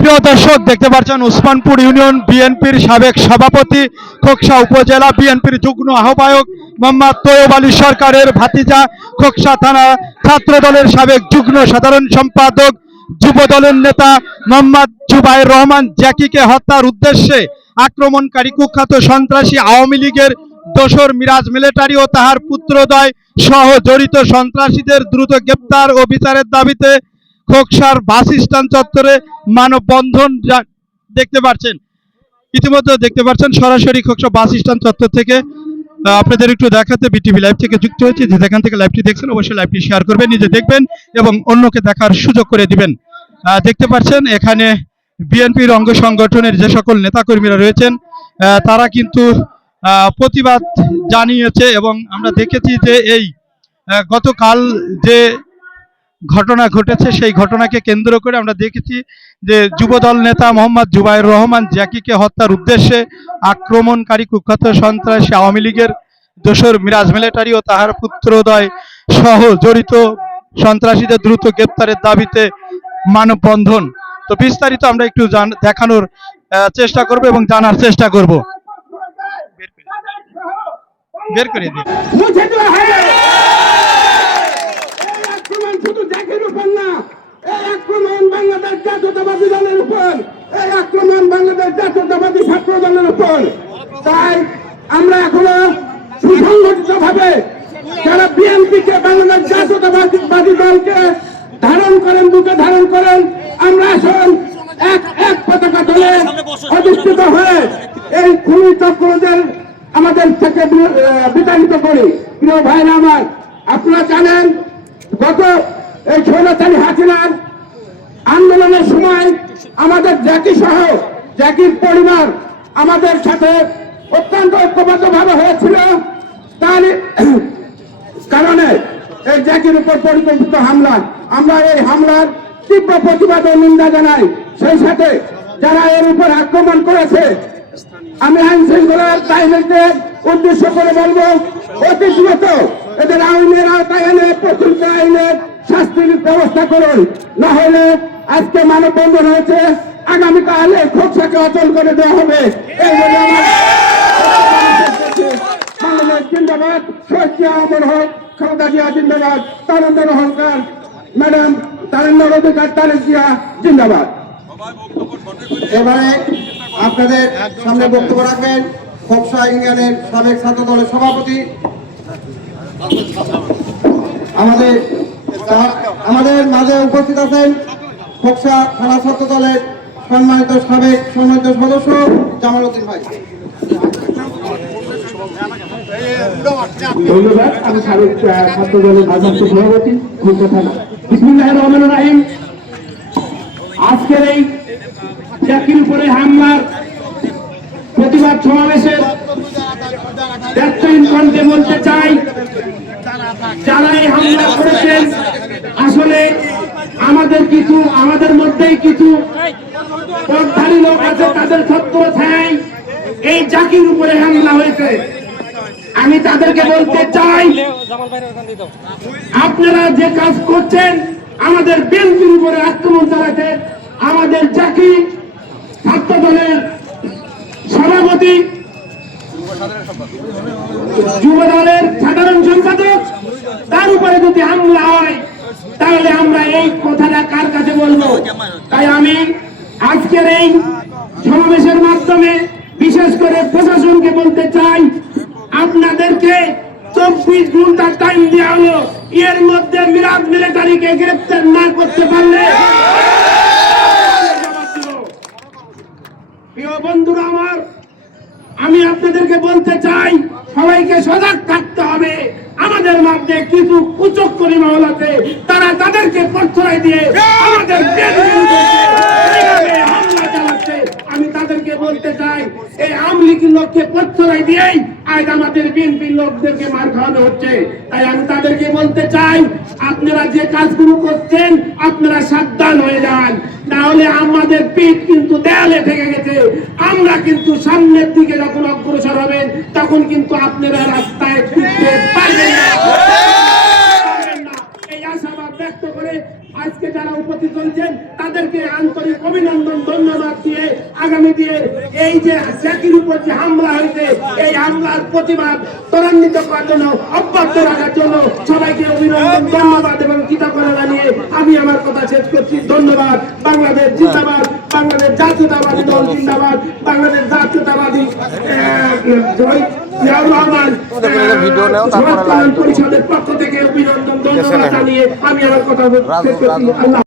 প্রিয় দর্শক, দেখতে পাচ্ছেন উসমানপুর ইউনিয়ন বিএনপির সাবেক সভাপতি, খোকসা উপজেলা বিএনপির যুগ্ম আহ্বায়ক মোহাম্মদ তৈয়ব আলী সরকারের ভাতিজা, খোকসা থানা ছাত্র দলের সাবেক যুগ্ম সাধারণ সম্পাদক, যুব দলের নেতা মোহাম্মদ জুবাইর রহমান জ্যাকিকে হত্যার উদ্দেশ্যে আক্রমণকারী কুখ্যাত সন্ত্রাসী আওয়ামী লীগের দোসর মিরাজ মিলিটারি ও তাহার পুত্রদ্বয় সহ জড়িত সন্ত্রাসীদের দ্রুত গ্রেপ্তার ও বিচারের দাবিতে খোকসার বাস স্ট্যান্ড চত্বরে মানববন্ধন দেখতে পাচ্ছেন। ইতিমধ্যে দেখতে পাচ্ছেন সরাসরি খোকসা বাস স্ট্যান্ড চত্বর থেকে আপনাদের একটু দেখাতে বিটিভি লাইভ থেকে যুক্ত হয়েছে। যে যেখান থেকে লাইভটি দেখছেন অবশ্যই লাইভটি শেয়ার করবেন, নিজে দেখবেন এবং অন্যকে দেখার সুযোগ করে দিবেন। দেখতে পাচ্ছেন এখানে বিএনপির অঙ্গ সংগঠনের যে সকল নেতাকর্মীরা রয়েছেন তারা কিন্তু প্রতিবাদ জানিয়েছে এবং আমরা দেখেছি যে এই গতকাল যে ঘটনা ঘটেছে সেই ঘটনাকে কেন্দ্র করে আমরা দেখেছি যে যুবদল নেতা মোহাম্মদ জুবাইর রহমান জ্যাকিকে হত্যার উদ্দেশ্যে আক্রমণকারী কুখ্যাত সন্ত্রাসী আওয়ামী লীগের দোসর মিরাজ মিলিটারি ও তাহার পুত্রদ্বয় সহ জড়িত সন্ত্রাসীদের দ্রুত গ্রেপ্তারের দাবিতে মানববন্ধন। তো বিস্তারিত আমরা একটু দেখানোর চেষ্টা করব এবং জানার চেষ্টা করব। বের করে দিন। শুধু জ্যাকির উপর না, এই আক্রমণ বাংলাদেশ জাতীয়তাবাদী দলের উপর, এই আক্রমণ বাংলাদেশ জাতীয়তাবাদী ছাত্র দলের উপর। তাই আমরা এখনো সুসংগঠিত ভাবে যারা বিএনপিকে বাংলাদেশ জাতীয়তাবাদী দলকে ধারণ করেন, বুকে ধারণ করেন, আমরা এখন এক পতাকা দলে অধিষ্ঠিত হয়ে এই খুনি চক্রদের আমাদের থেকে বিতাড়িত করি। প্রিয় ভাইরা আমার, আপনারা জানেন গত এই স্বৈরাচারী হাসিনার আন্দোলনের সময় আমাদের জ্যাকি সহ জ্যাকির পরিবার আমাদের সাথে অত্যন্ত ঐক্যবদ্ধ ভাবে হয়েছিল। তার কারণে এই জ্যাকির উপর পরিকল্পিত হামলা, আমরা এই হামলার তীব্র প্রতিবাদ ও নিন্দা জানাই। সেই সাথে যারা এর উপর আক্রমণ করেছে, আমি আইন শৃঙ্খলার বাহিনীকে উদ্দেশ্য করে বলবো, অতি দ্রুত এদের আইনের আওতায় এনে প্রচলিত আইনের শাস্তির ব্যবস্থা করুন। না হলে আজকে মানববন্ধন হয়েছে, আগামীকালে খোকসাকে অচল করে দেওয়া হবে। এই বলে বাংলাদেশ জিন্দাবাদ, শহীদ আমর হক, খালেদা জিয়া জিন্দাবাদ, তারেন্দ্র অহংকার ম্যাডাম, তারেন্দ্র অধিকার তারেক জিয়া জিন্দাবাদ। এবারে আপনাদের সামনে বক্তব্য রাখবেন খোকসা ইউনিয়নের সাবেক ছাত্র দলের সভাপতি, আমাদের মাঝে উপস্থিত আছেন খোকসা থানা ছাত্র দলের সম্মানিত সদস্য জামাল উদ্দিন ভাই। ধন্যবাদ। আমি সাবেক ছাত্র দলের ভারপ্রাপ্ত সভাপতি খোকসা থানা। বিসমিল্লাহির রহমানির রহিম। আজকের এই জ্যাকির উপরে হামলার প্রতিবাদ সমাবেশের কণ্ঠে বলতে চাই, যারা এই হামলা করেছেন আসলে আমাদের মধ্যেই কিছু পথধারী লোক আছে, তাদের ছত্রছায়ায় এই জ্যাকির উপরে হামলা হয়েছে। আমি তাদেরকে বলতে চাই, আপনারা যে কাজ করছেন, আমাদের বিএনপির উপরে আক্রমণ চালাতে, আমাদের জ্যাকি ছাত্র দলের সভাপতি, যুব দলের সাধারণ সম্পাদক, তার উপরে যদি হামলা হয় তাহলে আমরা এই কথাটা কার কাছে বলবো? তাই আমি আজকের এই সমাবেশের মাধ্যমে বিশেষ করে প্রশাসনকে বলতে চাই, আপনাদেরকে 24 ঘন্টা টাইম দেওয়া হলো, এর মধ্যে মিরাজ মিলিটারিকে গ্রেপ্তার না করতে পারলে, প্রিয় বন্ধুরা আমার, আমি আপনাদেরকে বলতে চাই, সবাইকে সজাগ থাকতে হবে। আমাদের মধ্যে কিছু কুচক্করি মহল আছে, তারা তাদেরকে প্রশ্রয় দিয়ে আমাদের হামলা চালাচ্ছে। আমি তাদেরকে বলতে চাই, এই আওয়ামী লীগের লোককে প্রশ্রয় দিয়েই আজ আমাদের বিএনপির লোকদেরকে মার খাওয়ানো হচ্ছে। তাই আমি তাদেরকে বলতে চাই, আপনারা যে কাজগুলো করছেন আপনারা সাবধান হয়ে যান, না হলে আমাদের পিঠ কিন্তু দেয়ালে ঠেকে গেছে। আমরা কিন্তু সামনের দিকে যখন অগ্রসর হবেন তখন কিন্তু আপনারা রাস্তায় ফিরতে পারবেন না। এই আশাবাদ ব্যক্ত করে আজকে যারা উপস্থিত হয়েছেন তাদেরকে আন্তরিক অভিনন্দন ধন্যবাদ দিয়ে আগামী দিনে এই যে জাতির উপর যে হামলা হয়েছে এই হামলার প্রতিবাদ ত্বরান্বিত করার জন্য অব্যাহত রাখার জন্য সবাইকে অভিনন্দন ধন্যবাদ এবং কৃতজ্ঞতা জানিয়ে আমি আমার কথা শেষ করছি। ধন্যবাদ। বাংলাদেশ জিন্দাবাদ, বাংলাদেশ জাতীয়তাবাদী দল জিন্দাবাদ, বাংলাদেশ জাতীয়তাবাদী জিয়াউর রহমান সমাজ কল্যাণ পরিষদের পক্ষ থেকে অভিনন্দন ধন্যবাদ জানিয়ে আমি আমার কথা শেষ করছি। আল্লাহ।